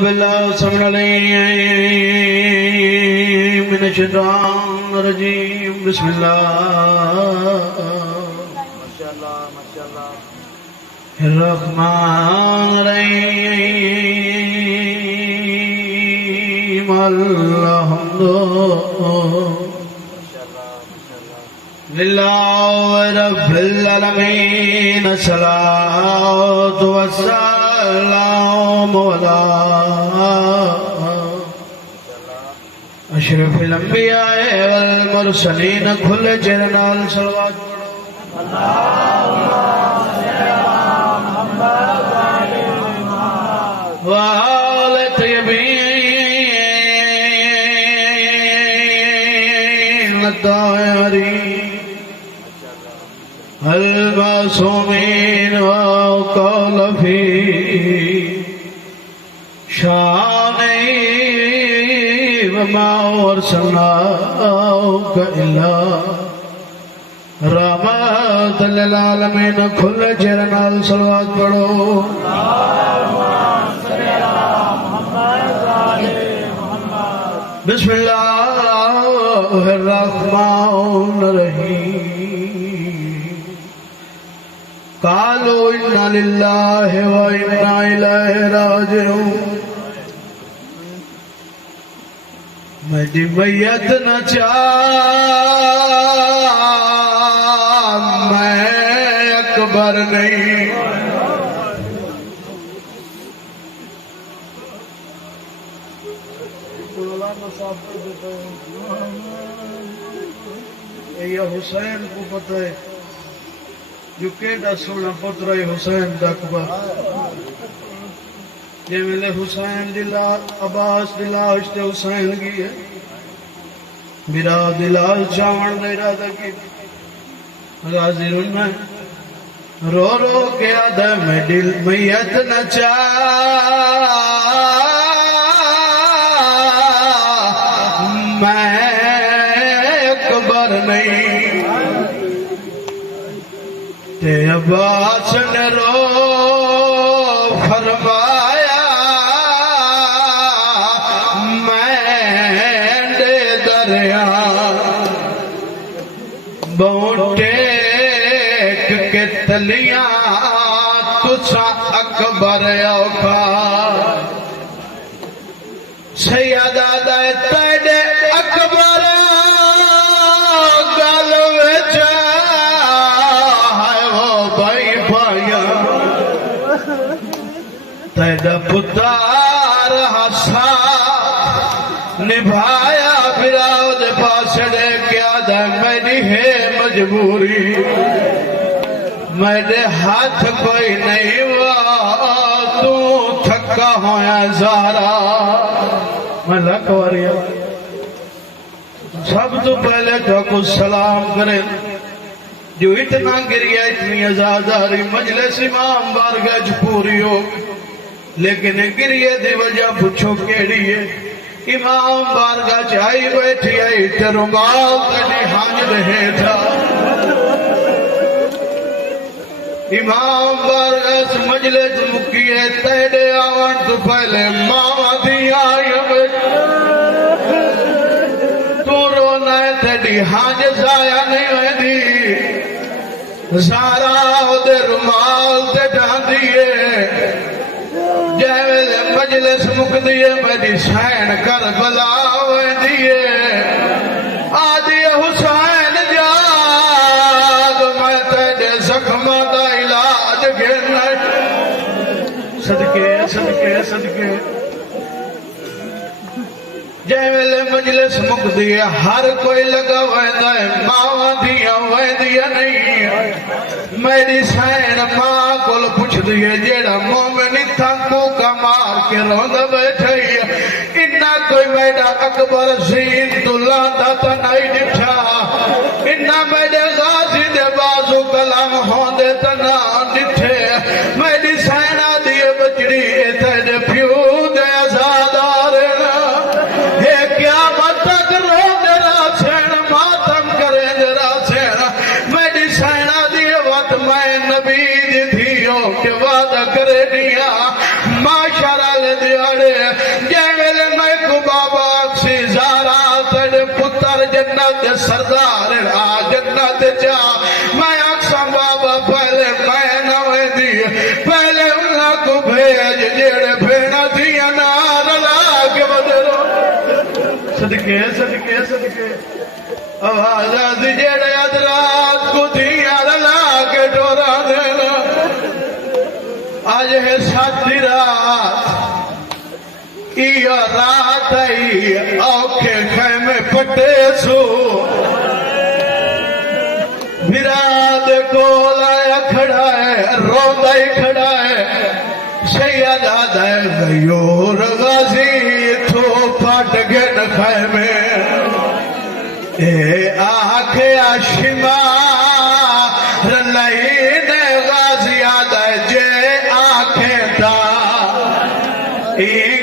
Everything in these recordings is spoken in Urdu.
بالله السميع العليم من الشيطان الرجيم بسم الله الرحمن الرحيم الحمد لله رب العالمين الصلاة والسلام على أشرف الأنبياء والمرسلين كل جرنا الصلوات وآل الطيبين الطاهرين المعصومين وقال في شانه وما أرسلناك إلا رحمة للعالمين كل جرنا الصلوات پڑھو بسم الله الرحمن الرحيم قالوا إنا لله وإنا إليه راجعون میری میت نہ چاہ میں اکبر نہیں یہ حسین کو پتہ ہے جو کیڑا سونا پتر ہے حسین دکبا جی ملے حسین دلا عباس دلا اشتے حسین کی ہے میرا دلا چاون دے ارادہ کی غازی رنہ رو رو کے آدھا میں دل میت نہ چاہ میں اکبر نہیں تے عباس نے رو فرمایا میں دے دریا بوٹیک کے تلیاں تجھا اکبر اوکھا سیدہ دائے تیڑے اکبر تیرا پتار حسا نبھایا پھراؤ دے پاسڑے کیا دے میری ہے مجبوری میرے ہاتھ کوئی نہیں ہوا تو تھکا ہویا زہرا میں لکھواریا سب تو پہلے تو کچھ سلام کریں جو اتنا گریا اتنی ازاداری مجلس امام بارگاہ پوری ہو لیکن گریے دی وجہ پوچھو کیڑی ہے امام بارگاہ چاہی بیٹھی آئی ترنگال تنی ہانج رہے تھا امام بارگاہ مجلس مکیے تیڑے آوان تو پہلے ماں دی آئی تو رونا ہے تیڑی ہانج زایا نہیں ہوئے دی سارا دے رمال تے ڈھان دیئے جیوے مجلس مک دیئے میری سین کربلا ہوئے دیئے آدھی حسین جاگ میں تیرے زخمہ دا علاج گھرنا صدقے صدقے صدقے جیوے مجلس مک دیئے ہر کوئی لگا ہوئے دائے ماں دیا ہوئے دیا نہیں میری سین ماں کل پوچھ دیئے جیڑا مومنی تھنکو کا مار کے روند بیٹھائی انہا کوئی میڈا اکبر زین دلہ داتا نہیں ڈٹھا انہا میڈے غازی دے بازو کلام ہوندے تنا ڈٹھے میری سینہ دیئے بچڑی ایتے دے پیو دے ازادار ہے کیا مطلق رو دے را سین ماتم کرے دے را سین میری سینہ دیئے وقت میں نبی دی تھیوں کے وعدہ کرے دیا معاشرہ لے دیاڑے جنت سردار آ جنت جا میں اکساں بابا پہلے میں نہ ویندی پہلے انہاں کو بھیج جڑے بھیڑا دیا نار لا کے بدلو صدقے صدقے صدقے آواز آدھی جڑے ادرات کو دیا لا کے ڈورا دینا آج ہے ساتھی رات یہ رات آئی اوکھے خیمے پٹے سو براد کو لایا کھڑا ہے روندہ ہی کھڑا ہے سید آدھے غیور غازی تو پھٹ گئے نخائے میں اے آنکھے آشما رلہین غازی آدھے جے آنکھیں تا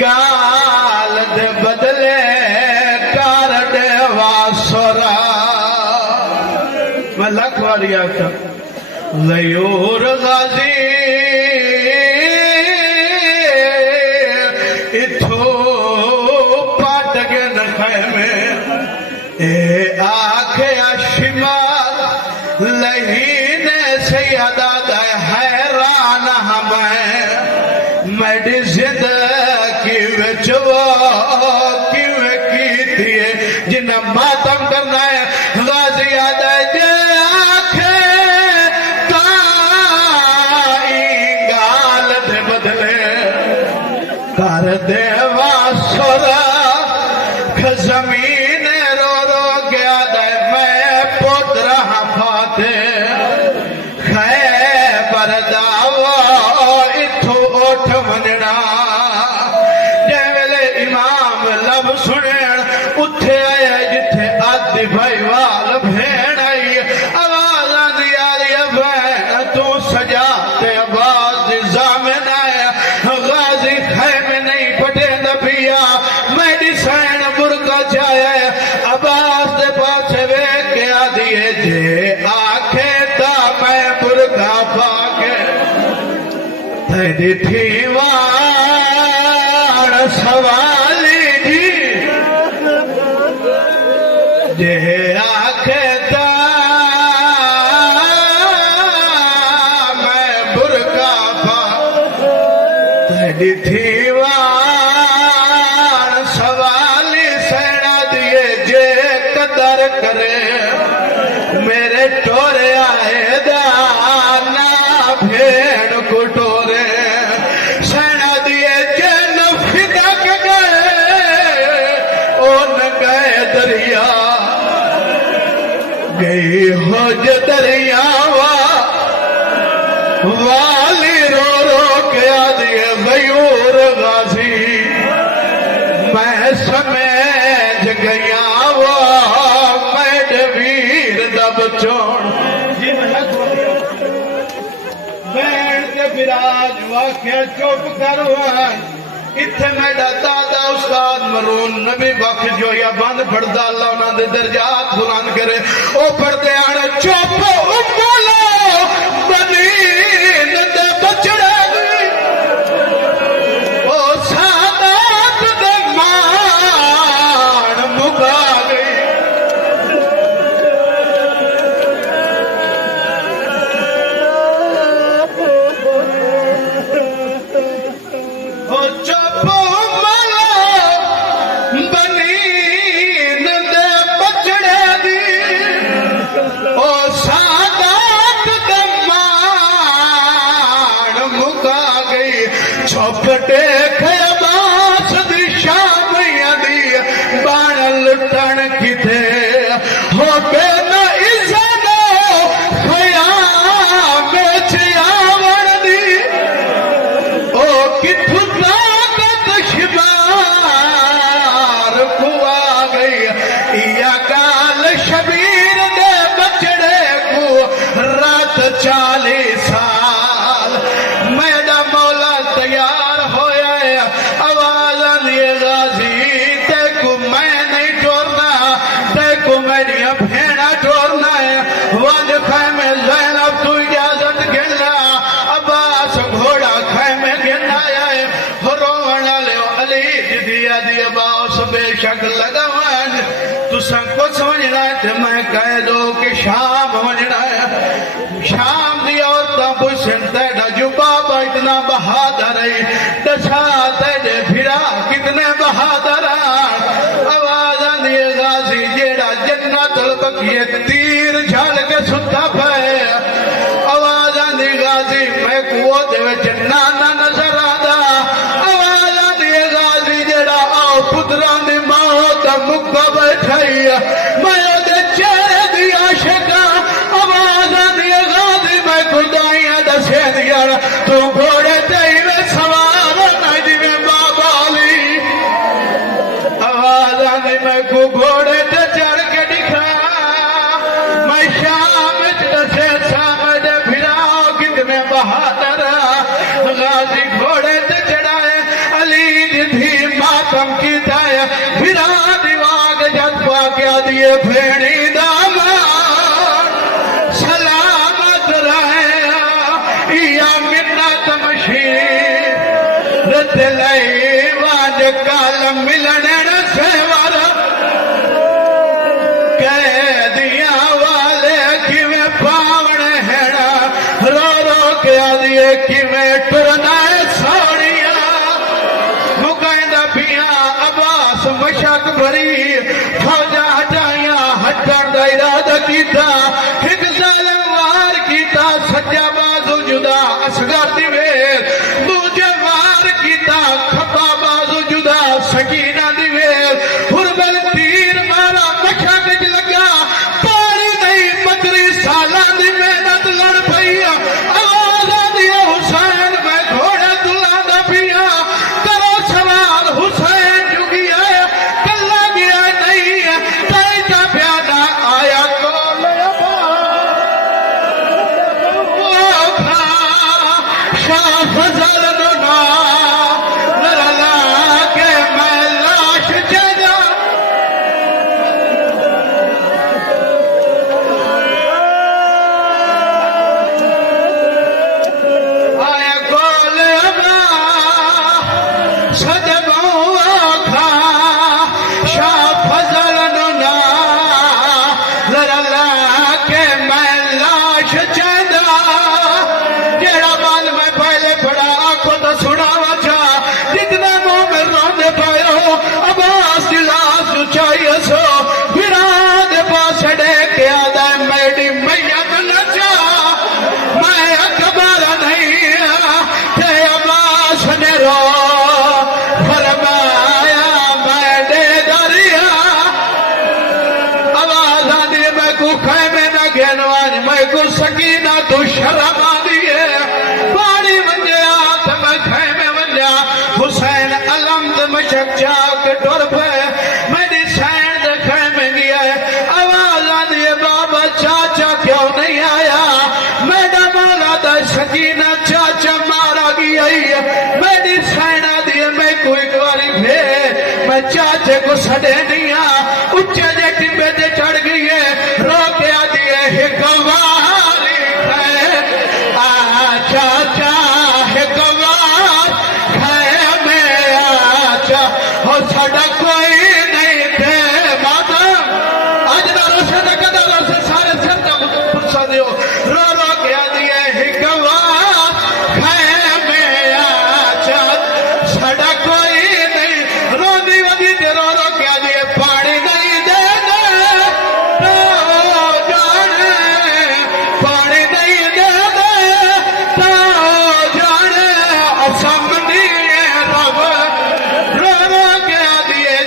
گال دے بدلے کار دے واسورا میں لکھ واری آتا غیور غازی اتھو پاٹ کے نخائے میں اے آنکھیں شمال لہین سیدہ دے حیران ہمیں میڈی زندگی وچوا کیویں کی تھیے جنہ ماتم کرنا ہے غازی آدھے جے آنکھیں تائی گال دے بدلے کر دے واسورا زمین رو رو گیا دے میں پترہ فاتح خیبر دعوی اتھو اٹھ مننا جیولے امام لب سنین اتھے آئے جتھے آدھی بھائی وال بھین آئی آواز آدھی آدھی بھین تو سجاتے آواز زامن آئے غازی خیمے نہیں پٹے نبیا میڈی سین برکا چاہے عباس دے پاسے ویک کے آدھیے جے آنکھیں تا میں برکا پاکے تیری تھیوار سوالی جی جے آنکھیں تا میں برکا پاکے تیری تھیوار سوالی سینا دیے جے قدر کرے میرے ٹورے آئے دانا بھیڑ کو ٹورے سینا دیے جے نفیدہ کے گئے ان گئے دریا گئی ہو جو دریا والی رو رو کے آدھے غیور غازی میں سمیج گیا وہ میڈ ویر دب چوڑ جی بیڑ کے براج واقعہ چوپ کروان اتھے میڈا دادا استاد مرون نبی بخش جو یا بند پڑھدا اللہ انہاں دے درجات بلند کرے او پڑھدے آنے چوپ امبولو بنی ندے بچڑے دی او سادات دے مان مکا گئی او چوپ امبولو بنی ندے بچڑے دی او سادات دے مان مکا گئی چھوپٹے خیباس دی شامیاں دی بان لٹن کی تھے ہو بے نہ عزانو خیام چیاون دی او کتھو طاقت شمار کو آ گئی یا گال شبیر دے بچڑے کو رات 40 سال میرا مولا تیار ہویا ہے آدھی عباس بے شک لگوان تساں کو سمجھنا ہے کہ میں کہہ دو کہ شام ونجنا ہے شام دی عورتاں پوچھن تیڑا جو بابا اتنا بہادر ہے دسا تیڑے پھرا کتنے بہادر آواز آندھی غازی جیڑا جنت البقیہ تیر جھال کے ستا پہ آواز آندھی غازی میں کو دے جنانا نظر آدھا آواز آندھی غازی جیڑا آؤ پتران دی موت مکہ بیٹھائی میں دے چہرے دی عاشقہ آواز آندھی غازی میں خدائیاں دسے دیا تو گھوڑے تیوے میں سوار نہیں دی میں بابا علی آواز آندھی میں کو گھوڑے تے چڑھ کے دکھا میں شام دسے سامنے پھراؤ کتنے بہادر غازی گھوڑے تے چڑھائے علی جدھی ماتم کی دائے پھرا دیواغ جد پاکیا دیے پھیڑی دامان سلامت رہے یا منت مشیر رت لئی واج کالم ملنے سیور قیدیاں والے کیویں پاون ہیڑا رو رو کے آدھیے کیویں ٹرنا سوڑیاں مکائندہ پیاں عباس مشک بھری فوجہ ہٹائیاں ہٹن دا ارادہ کیتا ایک ظالم وار کیتا سجا بازو جدا اصغر دیویر دوجہ وار کیتا کھپا بازو جدا سکینہ دیویر حربل تیر مارا مشک لگا پانی نہیں مدری سالان دی محنت لڑ پئیا آواز آدھیا حسین میں گھوڑے دلہ دا پیا کرو سوال حسین جگی آیا کلا گیا نہیں تائی تا پیادا آیا کول شاہ فضل نونا لرلا کے میں لاش جدا آیا کول ابا سجبوں آکھا شاہ فضل نونا لرلا کے میں لاش جدا جیڑا بال میں پہلے پڑا آنکھوں تو سنا وچا جتنے منہ میں رونے پاؤ عباس دلاس چاہیے سو براد پاس ڈے کے آدھا میڈی میت نچا میں اکبر نہیں تھے عباس نے رو فرمایا میں دے دریا آواز آدھی میں کو خیمے نہ گھنوان میں کو سکینہ تو شرم آدھی ہے پانی منجے آت میں خیمے منجا حسین علمد مشک چاک ڈور پہ میری سین دے خیمے گیا ہے آواز آدھی ہے بابا چاچا کیوں نہیں آیا میڈا مولا دا سکینہ چاچا مارا گیا ہے میری سین آدھی ہے میں کوئی گواری پھر میں چاچے کو سڑے نہیں اچھے جے ٹپے دے چڑھ گئی ہے رو کے آدھی ہے گواری ہے چاچا ہے گوار ہے میں آچا اور سڑا کوئی نہیں تھے مادم آج نہ روشے نہ کدہ روشے سارے سر تک پرسا دیو رو رو کے آدھی ہے گوار ہے میں آچا سڑا کوئی نہیں رو دی ودی تے رو رو کے آدھی ہے پانی نہیں دے دے تو جانے پانی نہیں دے دے تو جانے اسمنی رب رو رو کے آدھی ہے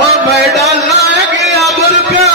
وہ میڈا لا گیا برکا